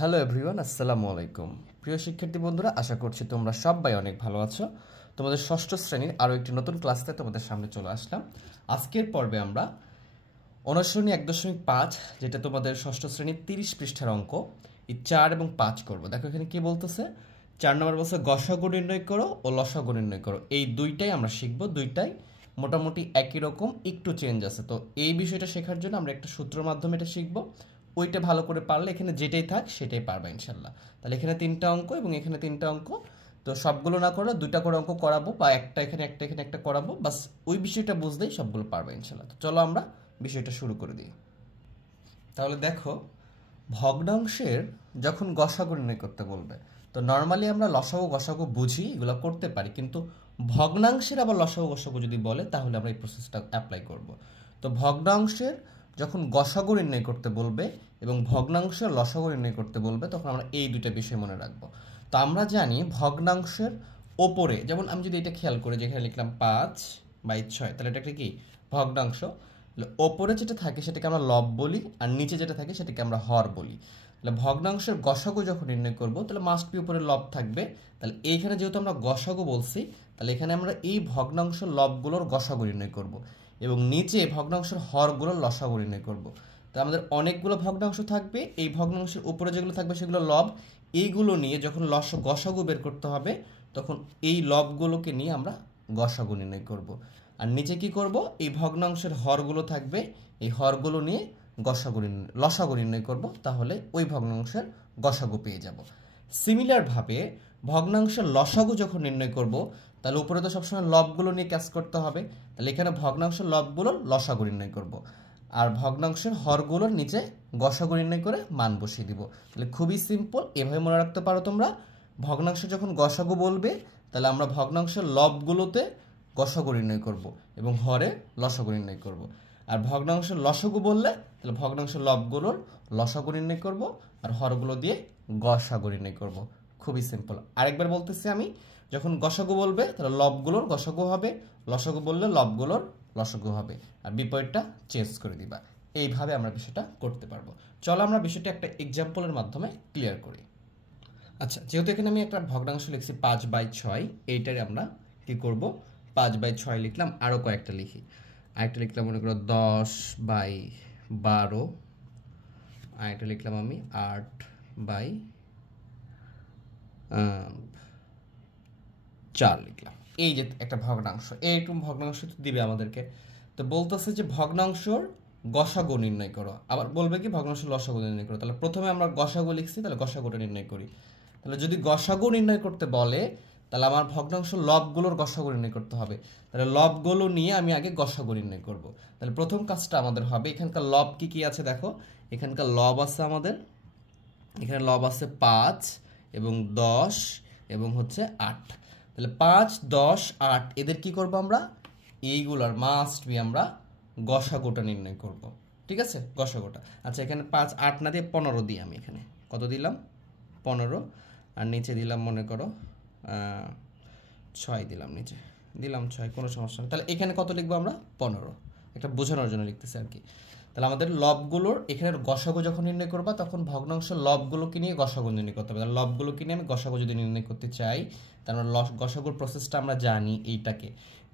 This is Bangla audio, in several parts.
হ্যালো এভরিওয়ান, আসসালামু আলাইকুম। প্রিয় শিক্ষার্থী বন্ধুরা, আশা করছি তোমরা সবাই অনেক ভালো আছো। তোমাদের ষষ্ঠ শ্রেণীর আরও একটি নতুন ক্লাসে তোমাদের সামনে চলে আসলাম। আজকের পর্বে আমরা অনুশীলনী 1.5, যেটা তোমাদের ষষ্ঠ শ্রেণীর 30 পৃষ্ঠার অঙ্ক, এই 4 এবং 5 করব। দেখো এখানে কি বলতেছে, 4 নম্বর বলছে গসাগু নির্ণয় করো ও লসাগু নির্ণয় করো। এই দুইটাই আমরা শিখবো, দুইটাই মোটামুটি একই রকম, একটু চেঞ্জ আছে। তো এই বিষয়টা শেখার জন্য আমরা একটা সূত্রের মাধ্যমে এটা শিখবো। ওইটা ভালো করে পারলে এখানে যেটাই থাক সেটাই পারবা ইনশাল্লাহ। তাহলে এখানে 3টা অঙ্ক এবং এখানে 3টা অঙ্ক, তো সবগুলো না করে 2টা করে অঙ্ক করাবো, বা একটা এখানে একটা করাবো, বাস ওই বিষয়টা বুঝলেই সবগুলো পারবা ইনশাল্লাহ। তো চলো আমরা বিষয়টা শুরু করে দিই। তাহলে দেখো, ভগ্নাংশের যখন গসাগু নির্ণয় করতে বলবে, তো নর্মালি আমরা লসাগু গসাগু বুঝি, এগুলো করতে পারি, কিন্তু ভগ্নাংশের আবার লসাগু গসাগু যদি বলে তাহলে আমরা এই প্রসেসটা অ্যাপ্লাই করব। তো ভগ্নাংশের যখন গসাগু নির্ণয় করতে বলবে এবং ভগ্নাংশের লসাগু নির্ণয় করতে বলবে, তখন আমরা এই দুইটা বিষয় মনে রাখবো। তো আমরা জানি ভগ্নাংশের ওপরে, যেমন আমি যদি এটা খেয়াল করি, যেখানে লিখলাম 5/6, তাহলে এটা একটা কি ভগ্নাংশ। ওপরে যেটা থাকে সেটাকে আমরা লব বলি, আর নিচে যেটা থাকে সেটাকে আমরা হর বলি। তাহলে ভগ্নাংশের গসাগু যখন নির্ণয় করব, তাহলে মাস্ট বি উপরে লব থাকবে। তাহলে এইখানে যেহেতু আমরা গসাগু বলছি, তাহলে এখানে আমরা এই ভগ্নাংশের লবগুলোর গসাগু নির্ণয় করব এবং নিচে ভগ্নাংশের হরগুলোর লসাগু নির্ণয় করব। তো আমাদের অনেকগুলো ভগ্নাংশ থাকবে, এই ভগ্নাংশের উপরে যেগুলো থাকবে সেগুলো লব। এইগুলো নিয়ে যখন গসাগু বের করতে হবে, তখন এই লবগুলোকে নিয়ে আমরা গসাগু নির্ণয় করব। আর নিচে কি করব, এই ভগ্নাংশের হরগুলো থাকবে, এই হরগুলো নিয়ে লসাগু নির্ণয় করব, তাহলে ওই ভগ্নাংশের গসাগু পেয়ে যাব। সিমিলারভাবে ভগ্নাংশের লসাগু যখন নির্ণয় করব, তাহলে উপরে তো সবসময় লবগুলো নিয়ে কাজ করতে হবে, তাহলে এখানে ভগ্নাংশের লবগুলোর লসাগু নির্ণয় করব, আর ভগ্নাংশের হরগুলোর নিচে গসাগু নির্ণয় করে মান বসিয়ে দিব। তাহলে খুবই সিম্পল, এভাবে মনে রাখতে পারো তোমরা। ভগ্নাংশে যখন গসাগু বলবে, তাহলে আমরা ভগ্নাংশের লবগুলোতে গসাগু নির্ণয় করব এবং হরে লসাগু নির্ণয় করব। আর ভগ্নাংশের লসাগু বললে, তাহলে ভগ্নাংশের লবগুলোর লসাগু নির্ণয় করব আর হরগুলো দিয়ে গসাগু নির্ণয় করব। খুবই সিম্পল। আরেকবার বলতেছি আমি, যখন গসাগু বলবে তাহলে লবগুলোর গসাগু হবে, লসাগু বললে লবগুলোর লসাগু হবে, আর বিপরীতটা চেঞ্জ করে দিবা। এইভাবে আমরা বিষয়টা করতে পারবো। চলো আমরা বিষয়টা একটা এক্সাম্পলের মাধ্যমে ক্লিয়ার করি। আচ্ছা, যেহেতু এখানে আমি একটা ভগ্নাংশ লিখছি 5/6, এইটারে আমরা কি করব, 5/6 লিখলাম, আরও কয়েকটা লিখি। আরেকটা লিখলাম মনে করো 10/12, আরেকটা লিখলাম আমি 8/4 লিখলাম। এই যে একটা ভগ্নাংশ, এইরকম ভগ্নাংশ দিবে আমাদেরকে। তো বলতেছে যে ভগ্নাংশর গসাগু নির্ণয় করো, আবার বলবে কি ভগ্নাংশের লসাগু নির্ণয় করো। তাহলে প্রথমে আমরা গসাগু লিখছি, তাহলে গসাগুটা নির্ণয় করি। তাহলে যদি গসাগু নির্ণয় করতে বলে, তাহলে আমার ভগ্নাংশ লবগুলোর গসাগু নির্ণয় করতে হবে। তাহলে লবগুলো নিয়ে আমি আগে গসাগু নির্ণয় করব। তাহলে প্রথম কাজটা আমাদের হবে, এখানকার লব কি কি আছে দেখো, এখানকার লব আছে আমাদের, এখানে লব আছে 5 এবং 10 এবং হচ্ছে 8। তাহলে 5, 10, 8 এদের কি করব আমরা, এইগুলার মাস্ট বি আমরা গসাগুটা নির্ণয় করব। ঠিক আছে, গসাগুটা। আচ্ছা, এখানে 5, 8 না দিয়ে 15 দিই আমি। এখানে কত দিলাম, 15, আর নিচে দিলাম মনে করো 6 দিলাম, নিচে দিলাম 6, কোনো সমস্যা নেই। তাহলে এখানে কত লিখবো আমরা, 15, একটা বোঝানোর জন্য লিখতেছি আর কি। তাহলে আমাদের লবগুলোর এখানে গসাগু যখন নির্ণয় করবা, তখন ভগ্নাংশের লবগুলোকে নিয়ে গসাগু নির্ণয় করতে হবে। তাহলে লবগুলোকে নিয়ে আমি গসাগু যদি নির্ণয় করতে চাই, তাহলে গসাগুর প্রসেসটা আমরা জানি এইটাকে,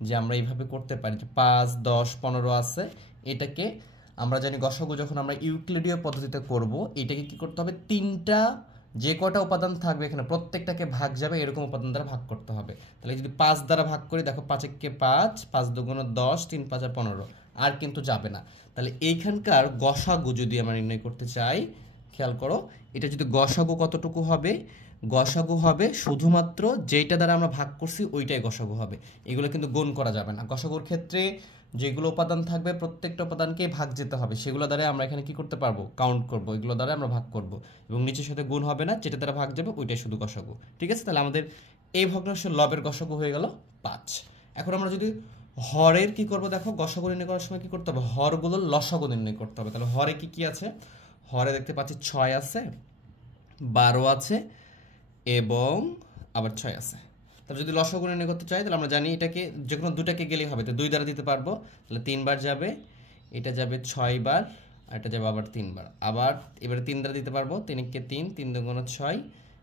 যে আমরা এইভাবে করতে পারি, যে 5, 10, 15 আছে, এটাকে আমরা জানি গসাগু যখন আমরা ইউক্লিডীয় পদ্ধতিতে করব, এটাকে কি করতে হবে, 3টা যে কটা উপাদান থাকবে এখানে প্রত্যেকটাকে ভাগ যাবে এরকম উপাদান দ্বারা ভাগ করতে হবে। তাহলে যদি 5 দ্বারা ভাগ করি, দেখো 5 একে 5, 5 দুগুণে 10, 3 5 15, আর কিন্তু যাবে না। তাহলে এইখানকার গসাগু যদি আমরা নির্ণয় করতে চাই, খেয়াল করো, এটা যদি গসাগু কতটুকু হবে, গসাগু হবে শুধুমাত্র যেইটা দ্বারা আমরা ভাগ করছি ওইটাই গসাগু হবে, এগুলো কিন্তু গুণ করা যাবে না। গসাগুর ক্ষেত্রে যেগুলো উপাদান থাকবে প্রত্যেকটা উপাদানকে ভাগ যেতে হবে, সেগুলো দ্বারা আমরা এখানে কি করতে পারবো, কাউন্ট করব, এগুলো দ্বারা আমরা ভাগ করব, এবং নিচের সাথে গুণ হবে না, যেটা দ্বারা ভাগ যাবে ওইটাই শুধু গসাগু। ঠিক আছে, তাহলে আমাদের এই ভগ্নাংশের লবের গসাগু হয়ে গেল 5। এখন আমরা যদি হরের কি করব, দেখো গসাগু নির্ণয় করার সময় কি করতে হবে, হরগুলোর লসাগু নির্ণয় করতে হবে। তাহলে হরে কি কি আছে, হরে দেখতে পাচ্ছি 6 আছে, 12 আছে এবং আবার 6 আছে। তাহলে যদি লসাগু নির্ণয় করতে চাই, তাহলে আমরা জানি এটাকে যে কোনো দুটাকে গেলেই হবে, তো 2 দ্বারা দিতে পারবো। তাহলে 3 বার যাবে, এটা যাবে 6 বার, আর এটা যাবে আবার 3 বার, আবার এবারে 3 দ্বারা দিতে পারবো, 3 × 3, 3 × 2 = 6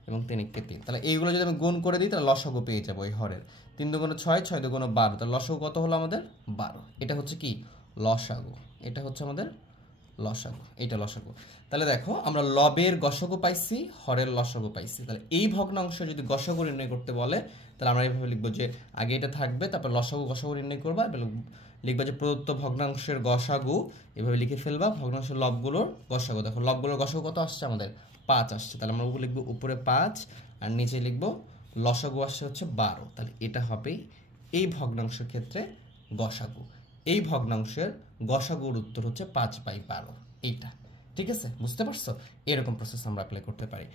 এবং 3 × 3। তাহলে এইগুলো যদি আমি গুণ করে দিই তাহলে লসাগু পেয়ে যাবো এই হরের। 3 × 2 = 6, 6 × 2 = 12, তাহলে লসাগু কত হলো আমাদের 12। এটা হচ্ছে কি লসাগু, এটা হচ্ছে আমাদের লসাগু, এইটা লসাগু। তাহলে দেখো আমরা লবের গসাগু পাইছি, হরের লসাগু পাইছি। তাহলে এই ভগ্নাংশ যদি গসাগু নির্ণয় করতে বলে তাহলে আমরা এইভাবে লিখবো যে আগে এটা থাকবে, তারপর লসাগু গসাগু নির্ণয় করবা, লিখবা যে প্রদত্ত ভগ্নাংশের গসাগু, এভাবে লিখে ফেলবা ভগ্নাংশের লবগুলোর গসাগু। দেখো লবগুলোর গসাগু কত আসছে আমাদের 5 আসছে, তাহলে আমরা লিখবো উপরে 5 আর নিচে লিখবো লসাগু আসছে হচ্ছে 12। তাহলে এটা হবে এই ভগ্নাংশের ক্ষেত্রে গসাগু। এই ভগ্নাংশের গসাগুর উত্তর হচ্ছে 5/12, এইটা। ঠিক আছে, বুঝতে পারছো? এরকম প্রসেস আমরা অ্যাপ্লাই করতে পারি।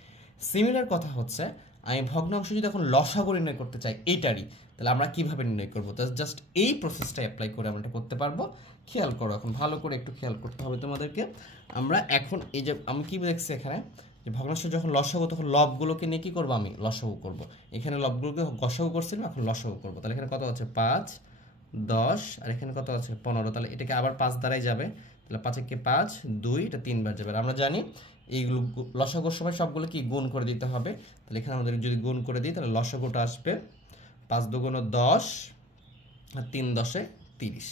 সিমিলার কথা হচ্ছে আমি ভগ্নাংশ যদি এখন লসাগু নির্ণয় করতে চাই এইটারই, তাহলে আমরা কিভাবে নির্ণয় করবো? জাস্ট এই প্রসেসটা অ্যাপ্লাই করে আমরা এটা করতে পারবো। খেয়াল করো, এখন ভালো করে একটু খেয়াল করতে হবে তোমাদেরকে। আমরা এখন এই যে আমি কি দেখছি এখানে যে ভগ্নাংশ যখন লসাগু তখন লবগুলোকে নিয়ে কি করবো আমি লসাগু করব। এখানে লবগুলোকে গসাগু করছিলাম, এখন লসাগু করবো। তাহলে এখানে কত আছে 5, 10 আর এখানে কত আছে 15, তাহলে এটাকে আবার 5 দ্বারাই যাবে। তাহলে 5 × 5 = 2, এটা 3 বার যাবে। আর আমরা জানি এইগুলো লসাগুর সময় সবগুলো কি গুণ করে দিতে হবে। তাহলে এখানে আমাদের যদি গুণ করে দিই তাহলে লসাগুটা আসবে 5 × 2 = 10 আর 3 × 10 = 30।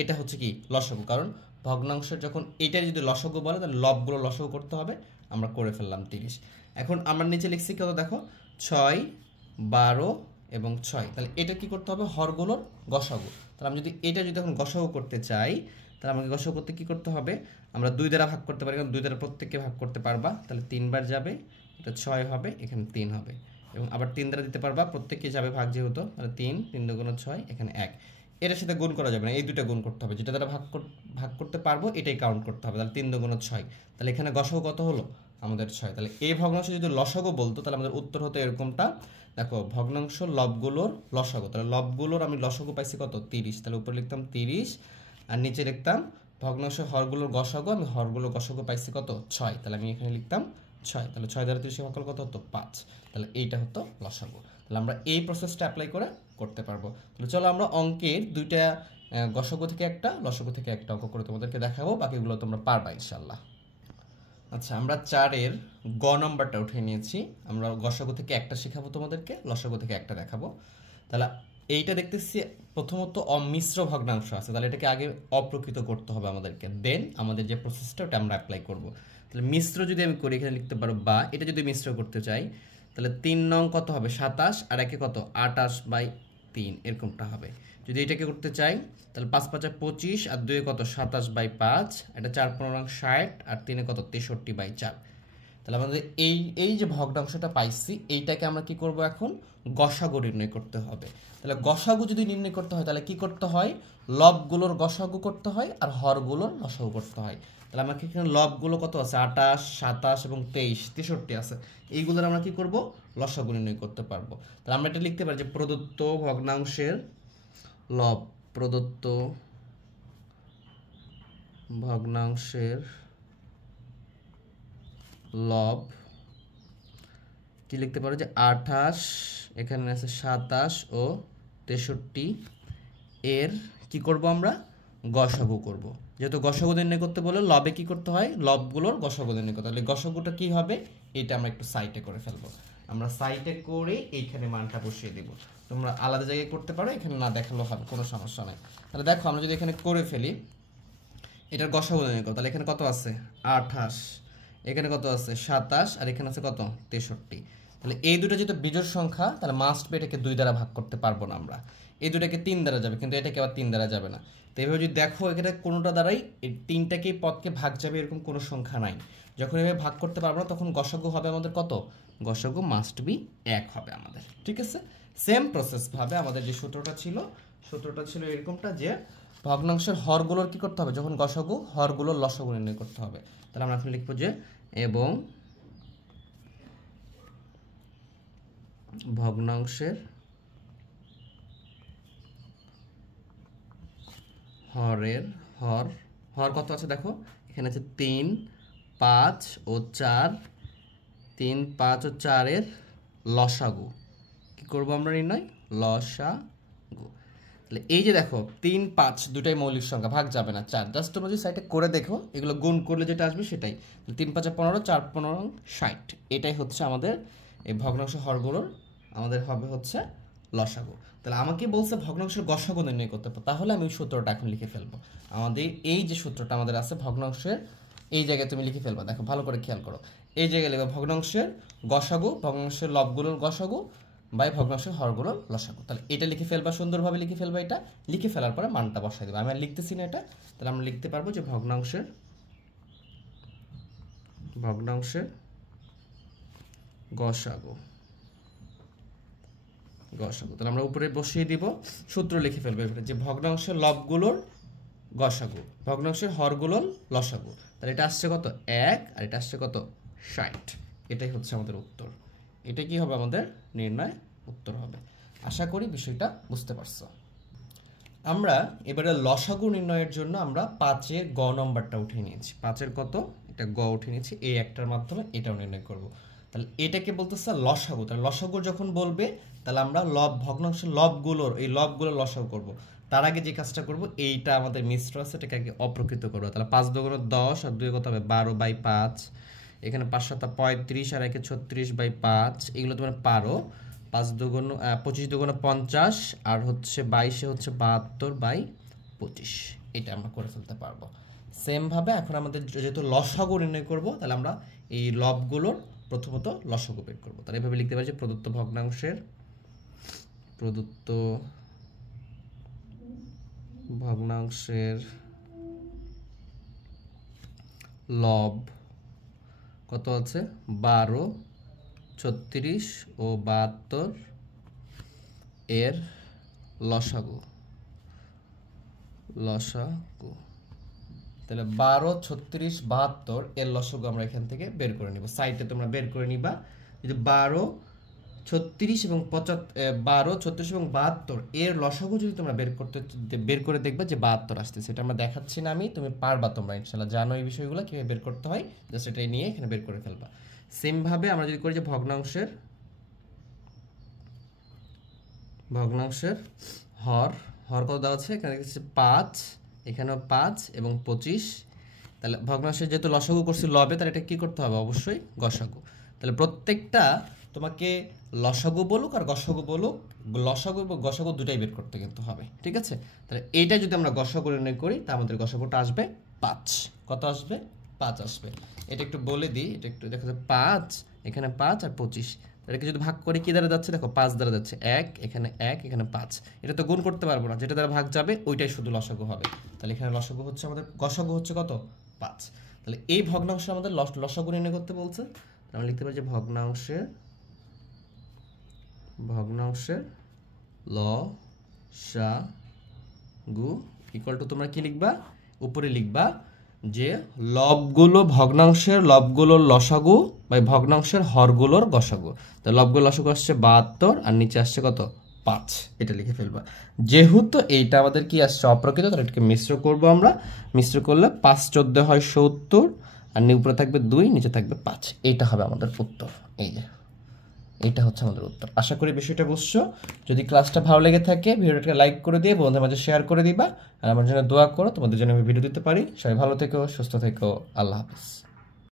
এটা হচ্ছে কি লসাগু, কারণ ভগ্নাংশের যখন এটাই যদি লসাগু বলে তাহলে লবগুলো লসাগু করতে হবে, আমরা করে ফেললাম 30। এখন আমরা নিচে লিখছি কত দেখো 6, 12 এবং 6, তাহলে এটা কি করতে হবে হরগুলোর গসাগু। তাহলে আমি যদি এটা যদি এখন গসাগু করতে চাই তাহলে আমাকে গসাগু করতে কি করতে হবে, আমরা 2 দ্বারা ভাগ করতে পারি, কারণ 2 দ্বারা প্রত্যেককে ভাগ করতে পারবা, তাহলে 3 বার যাবে, এটা 6 হবে, এখানে 3 হবে এবং আবার 3 দ্বারা দিতে পারবা, প্রত্যেককে যাবে ভাগ যেহেতু, তাহলে 3, 3 × 2 = 6, এখানে 1। এটার সাথে গুণ করা যাবে না, এই দুটো গুণ করতে হবে, যেটা দ্বারা ভাগ করতে পারবো এটাই কাউন্ট করতে হবে। তাহলে 3 × 2 = 6, তাহলে এখানে গসাগু কত হলো আমাদের 6। তাহলে এই ভগ্নাংশ যদি লসাগু বলতো তাহলে আমাদের উত্তর হতো এরকমটা। দেখো ভগ্নাংশ লবগুলোর লসাগু, তাহলে লবগুলোর আমি লসাগু পাইছি কত 30, তাহলে উপরে লিখতাম 30 আর নিচে লিখতাম ভগ্নাংশ হরগুলোর গসাগু, আমি হরগুলোর গসাগু পাইছি কত 6, তাহলে আমি এখানে লিখতাম 6, তাহলে 6 দ্বারা 30 ভাগ করলে কত হতো 5, তাহলে এইটা হতো লসাগু। তাহলে আমরা এই প্রসেসটা অ্যাপ্লাই করে করতে পারবো। তাহলে চলো আমরা অঙ্কের দুইটা গসাগু থেকে একটা লসাগু থেকে একটা অঙ্ক করে তোমাদেরকে দেখাবো, বাকিগুলো তোমরা পারবা ইনশাল্লাহ। আচ্ছা, আমরা 4-এর গ নম্বরটা উঠিয়ে নিয়েছি। আমরা গসাগু থেকে একটা শেখাবো তোমাদেরকে, লসাগু থেকে একটা দেখাবো। তাহলে এইটা দেখতেছি প্রথমত অমিশ্র ভগ্নাংশ আছে, তাহলে এটাকে আগে অপ্রকৃত করতে হবে আমাদেরকে, দেন আমাদের যে প্রসেসটা ওটা আমরা অ্যাপ্লাই করব। তাহলে মিশ্র যদি আমি করি এখানে লিখতে পারো বা, এটা যদি মিশ্র করতে চাই তাহলে 3 নং কত হবে 27 আর একে কত 28/3 এরকমটা হবে। যদি এটাকে করতে চাই তাহলে 5 × 5 = 25 আর 2 কত 27/5, এটা 4 × 15 = 60 আর 3 কত 63/4। তাহলে আমাদের এই যে ভগ্নাংশটা পাইছি এইটাকে আমরা কি করব এখন গসাগু নির্ণয় করতে হবে। তাহলে গসাগু যদি নির্ণয় করতে হয় তাহলে কি করতে হয়, লবগুলোর গসাগু করতে হয় আর হরগুলোর লসাগু করতে হয়। তাহলে আমাকে এখানে লবগুলো কত আছে 28, 27 এবং 23, 63 আছে, এইগুলোর আমরা কি করব লসাগু নির্ণয় করতে পারবো। তাহলে আমরা এটা লিখতে পারি যে প্রদত্ত ভগ্নাংশের লব, প্রদত্ত ভগ্নাংশের লব কি লিখতে পারো যে 28, এখানে আছে 27 ও 63 এর কি করব আমরা গসাগু করব। যেহেতু গসাগু নির্ণয় করতে বলে লবে কি করতে হয়, লবগুলোর গসাগু নির্ণয় করতে হয়। তাহলে গসাগুটা কি হবে এটা আমরা একটু সাইডে করে ফেলবো। আমরা সাইডে করে এইখানে মানটা বসিয়ে দেব, তোমরা আলাদা জায়গায় করতে পারো, এখানে না দেখালেও হবে, কোনো সমস্যা নাই। তাহলে দেখো আমরা যদি এখানে করে ফেলি এটার গসাগু নির্ণয় করো, তাহলে এখানে কত আছে 28, এখানে কত আছে 27 আর এখানে আছে কত 63। তাহলে এই দুটো যেহেতু বিজোড় সংখ্যা তাহলে মাস্ট বি এটাকে 2 দ্বারা ভাগ করতে পারবো না আমরা, এই দুটাকে 3 দ্বারা যাবে, কিন্তু এটাকে আবার 3 দ্বারা যাবে না। তো এইভাবে যদি দেখো এখানে কোনোটা দ্বারাই এই 3টাকেই পদকে ভাগ যাবে এরকম কোনো সংখ্যা নাই। যখন এভাবে ভাগ করতে পারবো না তখন গসাগু হবে আমাদের কত, গসাগু মাস্ট বি 1 হবে আমাদের। ঠিক আছে, সেম প্রসেস ভাবে আমাদের যে সূত্রটা ছিল এরকমটা যে ভগ্নাংশের হরগুলোর কি করতে হবে, যখন গসাগু হরগুলোর লসাগু নির্ণয় করতে হবে। তাহলে আমরা এখন লিখবো যে এবং ভগ্নাংশের হর কত আছে দেখো, এখানে আছে 3, 5 ও 4, 3, 5 ও 4 এর লসাগু কি করব আমরা নির্ণয়, লসাগু। তাহলে এই যে দেখো 3 5 দুটাই মৌলিক সংখ্যা, ভাগ যাবে না 4, জাস্ট তোমরা যদি সাইডে করে দেখো এগুলো গুণ করলে যেটা আসবে সেটাই। 3 5 15, 4 15 60, এটাই হচ্ছে আমাদের এই ভগ্নাংশ হরগুলোর আমাদের হবে হচ্ছে লসাগু। তাহলে আমাকে বলছে ভগ্নাংশের গসাগু নির্ণয় করতে, তাহলে আমি ওই সূত্রটা এখন লিখে ফেলবো। আমাদের এই যে সূত্রটা আমাদের আছে ভগ্নাংশের, এই জায়গায় তুমি লিখে ফেলবা, দেখো ভালো করে খেয়াল করো, এই জায়গায় লিখবা ভগ্নাংশের গসাগু, ভগ্নাংশের লবগুলোর গসাগু বাই ভগ্নাংশের হরগুলোর লসাগু। তাহলে এটা লিখে ফেলবা, সুন্দরভাবে লিখে ফেলবা। এটা লিখে ফেলার পরে মানটা বসাই দেবা। আমি আর লিখতেছি না এটা, তাহলে আমরা লিখতে পারবো যে ভগ্নাংশের গসাগু। তাহলে আমরা উপরে বসিয়ে দিব, সূত্র লিখে ফেলবো এবারে যে ভগ্নাংশের লবগুলোর গসাগু, ভগ্নাংশের হরগুলোর লসাগু। তাহলে এটা আসছে কত 1 আর এটা আসছে কত 60, এটাই হচ্ছে আমাদের উত্তর। এটা কি হবে আমাদের নির্ণয় উত্তর হবে। আশা করি বিষয়টা বুঝতে পারছো। আমরা এবারে লসাগু নির্ণয়ের জন্য আমরা 5-এর গ নম্বরটা উঠিয়ে নিয়েছি। 5-এর কত এটা গ উঠিয়ে নিয়েছি, এই একটার মাধ্যমে এটাও নির্ণয় করব। তাহলে এটাকে বলতেছে লসাগু। তাহলে লসাগু যখন বলবে তাহলে আমরা ভগ্নাংশের লবগুলোর এই লবগুলোর লসাগু করব। তার আগে যে কাজটা করব, এইটা আমাদের মিশ্র আছে, এটাকে আগে অপ্রকৃত করবো। তাহলে 5 2 10 আর 2 কত হবে 12/5, এখানে 5 7 35 আর 1 36/5, এগুলো তোমরা পারো। 5 2 25 2 50 আর হচ্ছে 22 হচ্ছে 72/25, এটা আমরা করে ফেলতে পারবো। সেম ভাবে এখন আমাদের যেহেতু লসাগু নির্ণয় করব, তাহলে আমরা এই লবগুলোর প্রথমত লসাগু বের করব। তাহলে এভাবে লিখতে পারি যে প্রদত্ত ভগ্নাংশের লব কত আছে 12, 36 ও 72 এর লসাগু। তাহলে 12, 36, 72 এর লসাগু আমরা এখান থেকে বের করে নিব। সাইডে তোমরা বের করে নিবা। যদি 12, 36 এবং 72 এর লসাগু যদি তোমরা বের করে দেখবা যে 72 আসতেছে, এটা আমরা দেখাচ্ছি না আমি, তুমি পারবা, তোমরা ইনশাআল্লাহ জানো এই বিষয়গুলো কিভাবে বের করতে হয়, জাস্ট এটা নিয়ে এখানে বের করে ফেলবা। সেম ভাবে আমরা যদি করি যে ভগ্নাংশের হর কত দেওয়া আছে, এখানে দেখছি 5, এখানেও 5 এবং 25। তাহলে ভগ্নাংশের যেহেতু লসাগু করছি লবে, তাহলে এটা কি করতে হবে, অবশ্যই গসাগু। তাহলে প্রত্যেকটা তোমাকে লসাগু বলুক আর গসাগু বলুক, লসাগু এবং গসাগু দুটাই বের করতে কিন্তু হবে, ঠিক আছে। তাহলে এইটা যদি আমরা গসাগু নির্ণয় করি, তা আমাদের গসাগুটা আসবে 5। কত আসবে 5 আসবে। এটা একটু বলে দিই, এটা একটু দেখো 5, এখানে 5 আর 25, এটাকে যদি ভাগ করি কি দ্বারা যাচ্ছে, দেখো 5 দ্বারা যাচ্ছে, 1 এখানে 1 এখানে 5, এটা তো গুণ করতে পারবো না, যেটা দ্বারা ভাগ যাবে ওইটাই শুধু লসাগু হবে। তাহলে এখানে লসাগু হচ্ছে আমাদের, গসাগু হচ্ছে কত 5। তাহলে এই ভগ্নাংশ আমাদের লসাগু নির্ণয় করতে বলছে। আমরা লিখতে পারি যে ভগ্নাংশের লসাগু ইকুয়াল টু, তোমরা কি লিখবা, উপরে লিখবা যে ভগ্নাংশের লবগুলোর লসাগু বা ভগ্নাংশের হরগুলোর গসাগু। তো লবগুলোর লসাগু আসছে 72 আর নিচে আসছে কত 5, এটা লিখে ফেলবা। যেহেতু এইটা আমাদের কি আসছে অপ্রকৃত, তাহলে এটাকে মিশ্র করব আমরা। মিশ্র করলে 5 14 হয় 70, আর উপরে থাকবে 2, নিচে থাকবে 5, এইটা হবে আমাদের উত্তর। এই যে এইটা হচ্ছে আমাদের উত্তর। আশা করি বিষয়টা বুঝছো। যদি ক্লাসটা ভালো লেগে থাকে ভিডিওটাকে লাইক করে দিয়ে বন্ধুদের মাঝে শেয়ার করে দিবা, আর আমার জন্য দোয়া করো তোমাদের জন্য আমি ভিডিও দিতে পারি। সবাই ভালো থেকো, সুস্থ থেকো, আল্লাহ হাফেজ।